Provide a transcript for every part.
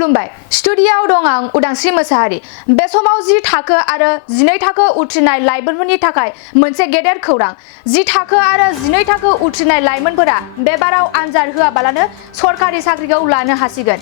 खुलुमबाय स्टुडिय'आव दं आं उदांस्रि मोसाहारि बे समाव 10 थाखो आरो 12 थाखो उथ्रिनाय लाइमोनफोरनि थाखाय मोनसे गेदेर खौरां 10 थाखो आरो 12 थाखो उथ्रिनाय लाइमोनफोरा बे बाराव आनजाद होआबालानो सरकारि साख्रिखौ लानो हासिगोन।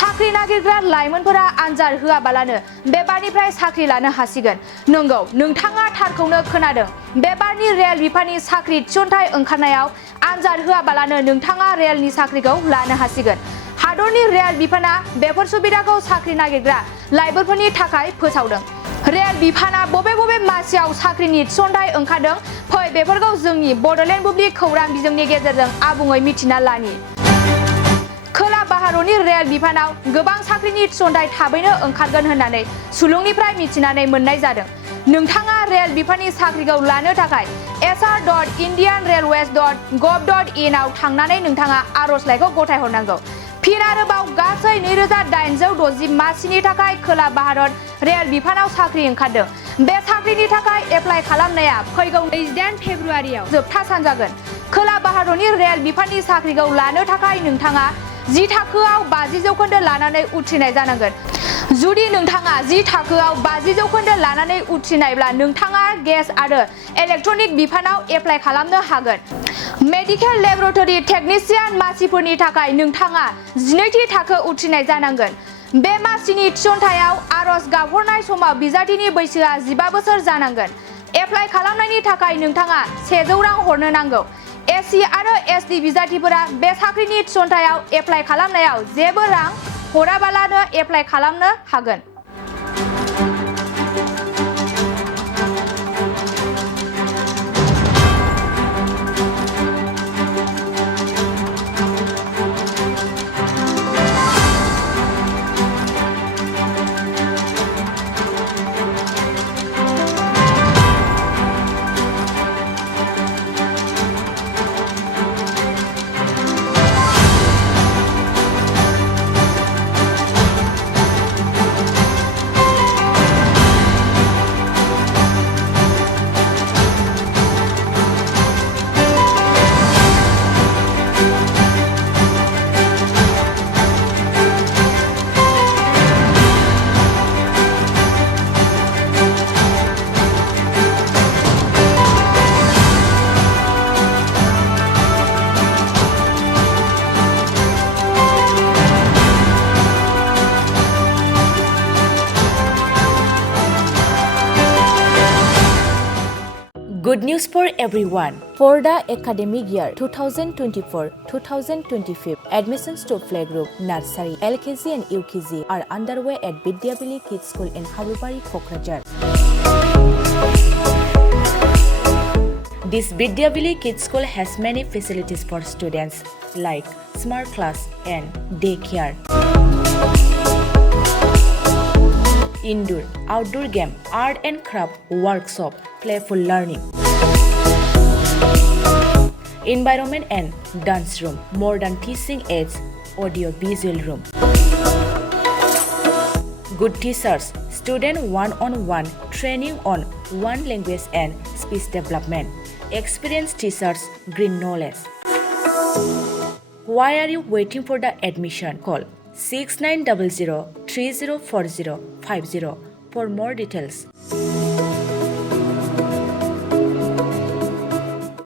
साख्रि नागिरग्रा लाइमोनफोरा आनजाद होआबालानो बे बारनिफ्राय साख्रि लानो हासिगोन। नंगौ, नोंथाङा थारखौनो खोनादों। बे बारनि रेल बिफाननि साख्रि थिसनथाइ ओंखारनायाव आनजाद होआबालानो नोंथाङा रेलनि साख्रिखौ लानो हासिगोन। हादरनि रेल बिफाना बेफोर सुबिदाखौ साख्रि नागिरग्रा लाइमोनफोरनि थाखाय फोसावदों। रेल बिफाना बबे मासियाव साख्रिनि थिसनथाइ ओंखारदों, फै बेफोरखौ जोंनि बड'लेण्ड बुब्लि खौरां बिजोंनि गेजेरजों आबुङै मिथिना लानि। खोला भारतनि रेल बिफानाव गोबां साख्रिनि थिसनथाइ थाबैनो ओंखारगोन होननानै सुलुंनिफ्राय मिथिनानै मोननाय जादों। नोंथाङा रेल बिफाननि साख्रिखौ लानो थाखाय sr.indianrailways.gov.in आव थांनानै नोंथाङा आर'जलाइखौ गथायहरनांगौ। फिन आरोबाव गासै 2860 मासिनि थाखाय खोला भारत रेल बिफानाव साख्रि ओंखारदों। बे साख्रिनि थाखाय एप्लाइ खालामनाया फैगौ 28 फेब्रुआरियाव जोबथा सान जागोन। खोला भारतनि रेल बिफाननि साख्रिखौ लानो थाखाय नोंथाङा 10 थाखोआव 50 जौखोन्दो लानानै उथ्रिनाय जानांगोन। जुदि नोंथाङा 10 थाखोआव 50 जौखोन्दो लानानै उथ्रिनायब्ला नोंथाङा गेस आरो इलेक्ट्रनिक बिफानाव एप्लाइ खालामनो हागोन। मेडिकेल लेबरेटरि टेकनिशियान मासिफोरनि थाखाय नोंथाङा 12थि थाखो उथ्रिनाय जानांगोन। बे मासिनि थिसनथायाव आर'ज गाबहरनाय समाव बिजाथिनि बैसोआ 15 बोसोर जानांगोन। एप्लाइ खालामनायनि थाखाय नोंथाङा 100 रां हरनो नांगौ। SC आरो ST बिजाथिफोरा बे साख्रिनि थिसनथायाव एप्लाइ खालामनायाव जेबो रां हराबालानो एप्लाइ खालामनो हागोन। Good news for everyone. For the academic year 2024-2025, admissions to playgroup, nursery, LKG and UKG are underway at Bidyavili Kids School in Harubari, Kokrajhar. This Bidyavili Kids School has many facilities for students like smart class and daycare, indoor, outdoor game, art and craft workshop, playful learning, environment and dance room, modern teaching aids, audio visual room, good teachers, student one-on-one training on one language and speech development, experienced teachers, green knowledge. Why are you waiting for the admission? Call 6900 304050 for more details.